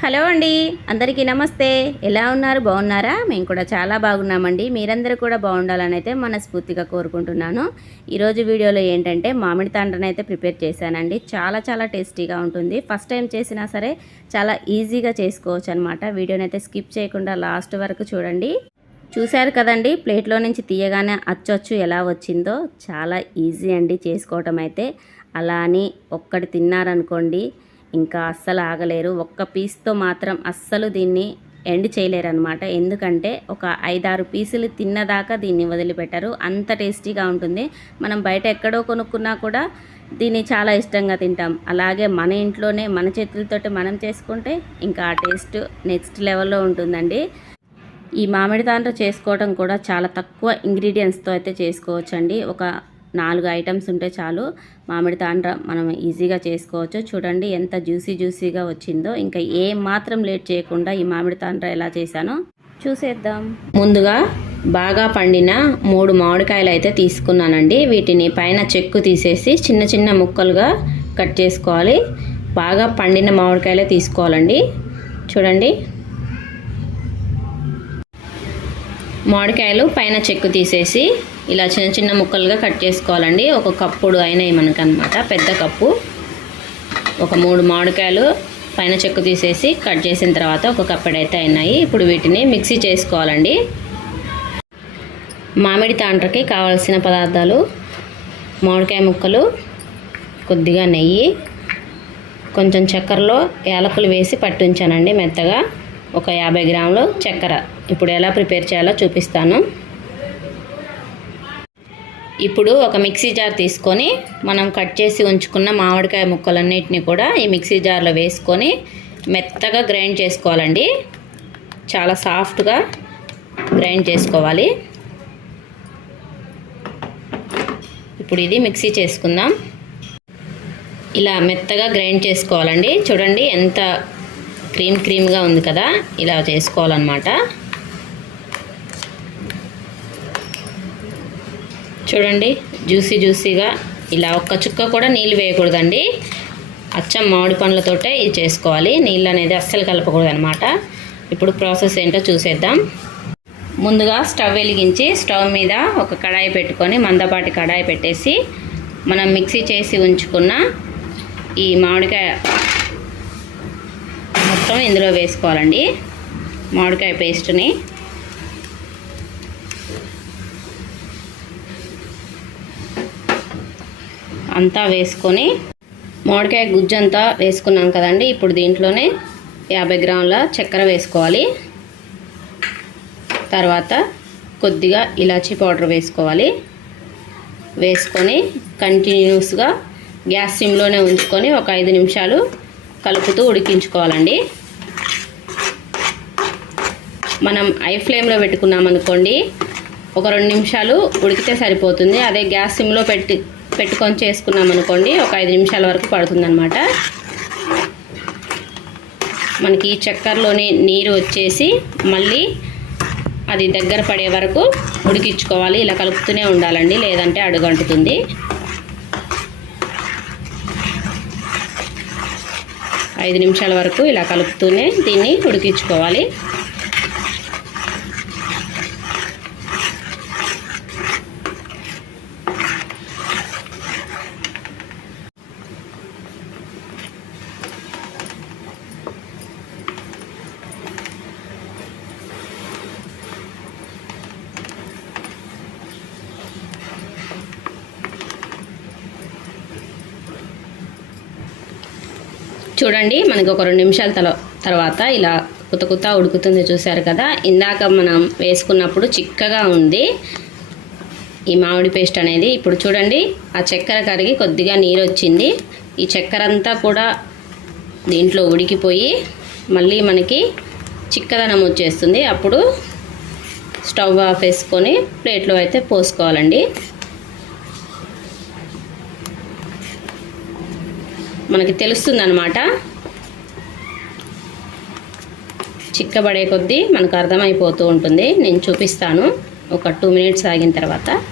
Hello అండి అందరికీ నమస్తే. ఎలా ఉన్నారు? బాగున్నారా? మేము కూడా చాలా బాగున్నామండి. మీరందరూ కూడా బాగుండాలని అయితే మనస్ఫూర్తిగా కోరుకుంటున్నాను. ఈరోజు వీడియోలో ఏంటంటే మామిడి తాండ్రని అయితే ప్రిపేర్ చేశానండి. చాలా చాలా టేస్టీగా ఉంటుంది. ఫస్ట్ టైం చేసినా సరే చాలా ఈజీగా చేసుకోవచ్చు అనమాట వీడియోని అయితే స్కిప్ చేయకుండా లాస్ట్ వరకు చూడండి. చూశారు కదండి ప్లేట్లో నుంచి తీయగానే అచ్చొచ్చు ఎలా వచ్చిందో. చాలా ఈజీ అండి చేసుకోవటం అయితే. అలా అని ఒక్కటి తిన్నారనుకోండి ఇంకా అస్సలు ఆగలేరు. ఒక్క పీస్తో మాత్రం అస్సలు దీన్ని ఎండ్ చేయలేరు అనమాట ఎందుకంటే ఒక ఐదారు పీసులు తిన్నదాకా దీన్ని వదిలిపెట్టరు. అంత టేస్టీగా ఉంటుంది. మనం బయట ఎక్కడో కొనుక్కున్నా కూడా దీన్ని చాలా ఇష్టంగా తింటాం. అలాగే మన ఇంట్లోనే మన చేతులతోటి మనం చేసుకుంటే ఇంకా ఆ టేస్ట్ నెక్స్ట్ లెవెల్లో ఉంటుందండి. ఈ మామిడి తాండ్ర చేసుకోవడం కూడా చాలా తక్కువ ఇంగ్రీడియంట్స్తో అయితే చేసుకోవచ్చండి. ఒక నాలుగు ఐటమ్స్ ఉంటే చాలు. మామిడి తాండ్ర మనం ఈజీగా చేసుకోవచ్చు. చూడండి ఎంత జ్యూసీ జ్యూసీగా వచ్చిందో. ఇంకా ఏ మాత్రం లేట్ చేయకుండా ఈ మామిడి తాండ్ర ఎలా చేశానో చూసేద్దాం. ముందుగా బాగా పండిన మూడు మామిడికాయలు అయితే తీసుకున్నానండి. వీటిని పైన చెక్కు తీసేసి చిన్న చిన్న ముక్కలుగా కట్ చేసుకోవాలి. బాగా పండిన మామిడికాయలే తీసుకోవాలండి. చూడండి. మామిడికాయలు పైన చెక్కు తీసేసి ఇలా చిన్న చిన్న ముక్కలుగా కట్ చేసుకోవాలండి. ఒక కప్పుడు అయినాయి మనకనమాట పెద్ద కప్పు. ఒక మూడు మామిడికాయలు పైన చెక్కు తీసేసి కట్ చేసిన తర్వాత ఒక కప్పుడైతే అయినాయి. ఇప్పుడు వీటిని మిక్సీ చేసుకోవాలండి. మామిడి తాండ్రకి కావలసిన పదార్థాలు మామిడికాయ ముక్కలు కొద్దిగా నెయ్యి కొంచెం చక్కెరలో యాలకులు వేసి పట్టించానండి మెత్తగా. ఒక యాభై గ్రాములు చక్కెర. ఇప్పుడు ఎలా ప్రిపేర్ చేయాలో చూపిస్తాను. ఇప్పుడు ఒక మిక్సీ జార్ తీసుకొని మనం కట్ చేసి ఉంచుకున్న మామిడికాయ ముక్కలన్నిటిని కూడా ఈ మిక్సీ జార్లో వేసుకొని మెత్తగా గ్రైండ్ చేసుకోవాలండి. చాలా సాఫ్ట్గా గ్రైండ్ చేసుకోవాలి. ఇప్పుడు ఇది మిక్సీ చేసుకుందాం. ఇలా మెత్తగా గ్రైండ్ చేసుకోవాలండి. చూడండి ఎంత క్రీమ్ క్రీమ్గా ఉంది కదా ఇలా చేసుకోవాలన్నమాట. చూడండి జ్యూసీ జ్యూసీగా ఇలా ఒక్క చుక్క కూడా నీళ్ళు వేయకూడదండి. అచ్చం మామిడి పండ్లతోటే ఇది చేసుకోవాలి. నీళ్ళు అనేది అస్సలు కలపకూడదు అనమాట ఇప్పుడు ప్రాసెస్ ఏంటో చూసేద్దాం. ముందుగా స్టవ్ వెలిగించి స్టవ్ మీద ఒక కడాయి పెట్టుకొని మందపాటి కడాయి పెట్టేసి మనం మిక్సీ చేసి ఉంచుకున్న ఈ మామిడికాయ మొత్తం ఇందులో వేసుకోవాలండి. మామిడికాయ పేస్ట్ని అంతా వేసుకొని మామిడికాయ గుజ్జంతా వేసుకున్నాం కదండి. ఇప్పుడు దీంట్లోనే యాభై గ్రాముల చక్కెర వేసుకోవాలి. తర్వాత కొద్దిగా ఇలాచీ పౌడర్ వేసుకోవాలి. వేసుకొని కంటిన్యూస్గా గ్యాస్ సిమ్లోనే ఉంచుకొని ఒక ఐదు నిమిషాలు కలుపుతూ ఉడికించుకోవాలండి. మనం ఐ ఫ్లేమ్లో పెట్టుకున్నాం అనుకోండి ఒక రెండు నిమిషాలు ఉడికితే సరిపోతుంది. అదే గ్యాస్ సిమ్లో పెట్టి పెట్టుకొని చేసుకున్నాం అనుకోండి ఒక ఐదు నిమిషాల వరకు పడుతుందన్నమాట. మనకి చక్కెరలోని నీరు వచ్చేసి మళ్ళీ అది దగ్గర పడే వరకు ఉడికించుకోవాలి. ఇలా కలుపుతూనే ఉండాలండి లేదంటే అడుగంటుతుంది. ఐదు నిమిషాల వరకు ఇలా కలుపుతూనే దీన్ని ఉడికించుకోవాలి. చూడండి మనకి ఒక రెండు నిమిషాల తల తర్వాత ఇలా కుత కుత ఉడుకుతుంది చూసారు కదా. ఇందాక మనం వేసుకున్నప్పుడు చిక్కగా ఉంది. ఈ మామిడి పేస్ట్ అనేది ఇప్పుడు చూడండి ఆ చక్కెర కరిగి కొద్దిగా నీరు వచ్చింది. ఈ చక్కెర అంతా కూడా దీంట్లో ఉడికిపోయి మళ్ళీ మనకి చిక్కదనం వచ్చేస్తుంది. అప్పుడు స్టవ్ ఆఫ్ వేసుకొని ప్లేట్లో అయితే పోసుకోవాలండి. మనకి తెలుస్తుంది అనమాట చిక్కబడే కొద్దీ మనకు అర్థమైపోతూ ఉంటుంది. నేను చూపిస్తాను. ఒక టూ మినిట్స్ ఆగిన తర్వాత.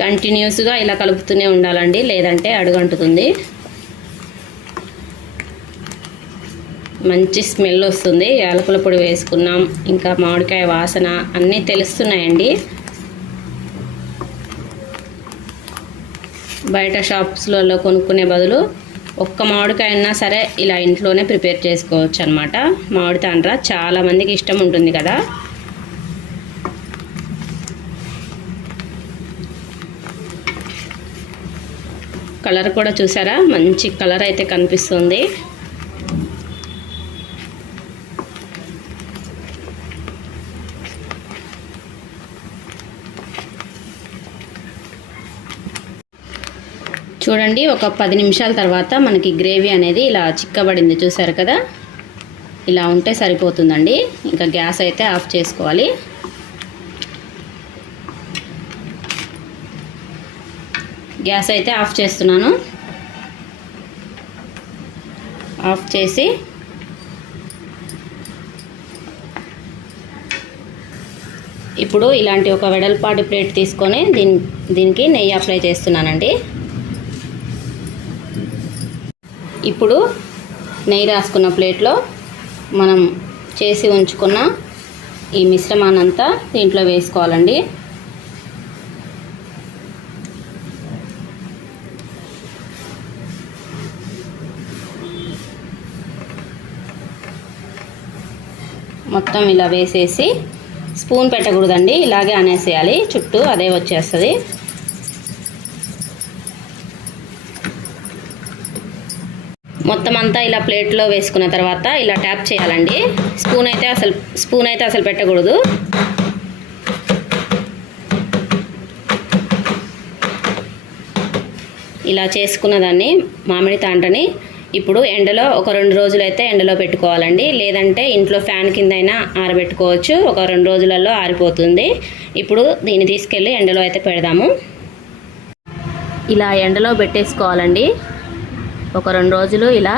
కంటిన్యూస్గా ఇలా కలుపుతూనే ఉండాలండి. లేదంటే అడుగంటుతుంది. మంచి స్మెల్ వస్తుంది. యాలకుల పొడి వేసుకున్నాం. ఇంకా మామిడికాయ వాసన అన్నీ తెలుస్తున్నాయండి. బయట షాప్స్లలో కొనుక్కునే బదులు ఒక్క మామిడికాయ అయినా సరే ఇలా ఇంట్లోనే ప్రిపేర్ చేసుకోవచ్చు అనమాట మామిడి తాండ్ర చాలా మందికి ఇష్టం ఉంటుంది కదా. కలర్ కూడా చూసారా? మంచి కలర్ అయితే కనిపిస్తుంది. చూడండి ఒక పది నిమిషాల తర్వాత మనకి గ్రేవీ అనేది ఇలా చిక్కబడింది చూసారు కదా? ఇలా ఉంటే సరిపోతుందండి. ఇంకా గ్యాస్ అయితే ఆఫ్ చేసుకోవాలి. గ్యాస్ అయితే ఆఫ్ చేస్తున్నాను. ఆఫ్ చేసి ఇప్పుడు ఇలాంటి ఒక వెడల్పాటి ప్లేట్ తీసుకొని దీని దీనికి నెయ్యి అప్లై చేస్తున్నానండి. ఇప్పుడు నెయ్యి రాసుకున్న ప్లేట్లో మనం చేసి ఉంచుకున్న ఈ మిశ్రమానంతా దీంట్లో వేసుకోవాలండి. మొత్తం ఇలా వేసేసి స్పూన్ పెట్టకూడదండి ఇలాగే అనేసేయాలి చుట్టూ అదే వచ్చేస్తుంది. మొత్తం అంతా ఇలా ప్లేట్లో వేసుకున్న తర్వాత ఇలా ట్యాప్ చేయాలండి. స్పూన్ అయితే అసలు స్పూన్ అయితే అసలు పెట్టకూడదు. ఇలా చేసుకున్న దాన్ని మామిడి తాండ్రని ఇప్పుడు ఎండలో ఒక రెండు రోజులు అయితే ఎండలో పెట్టుకోవాలండి. లేదంటే ఇంట్లో ఫ్యాన్ కింద అయినా ఆరబెట్టుకోవచ్చు. ఒక రెండు రోజులలో ఆరిపోతుంది. ఇప్పుడు దీన్ని తీసుకెళ్ళి ఎండలో అయితే పెడదాము. ఇలా ఎండలో పెట్టేసుకోవాలండి. ఒక రెండు రోజులు ఇలా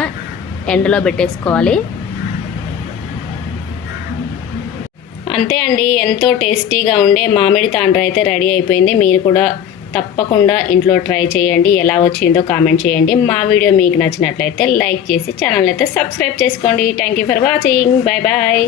ఎండలో పెట్టేసుకోవాలి. అంతే అండి ఎంతో టేస్టీగా ఉండే మామిడి తాండ్ర అయితే రెడీ అయిపోయింది. మీరు కూడా తప్పకుండా ఇంట్లో ట్రై చేయండి ఎలా వచ్చిందో కామెంట్ చేయండి. మా వీడియో మీకు నచ్చినట్లయితే లైక్ చేసి ఛానల్ అయితే సబ్స్క్రైబ్ చేసుకోండి. Thank you for watching bye bye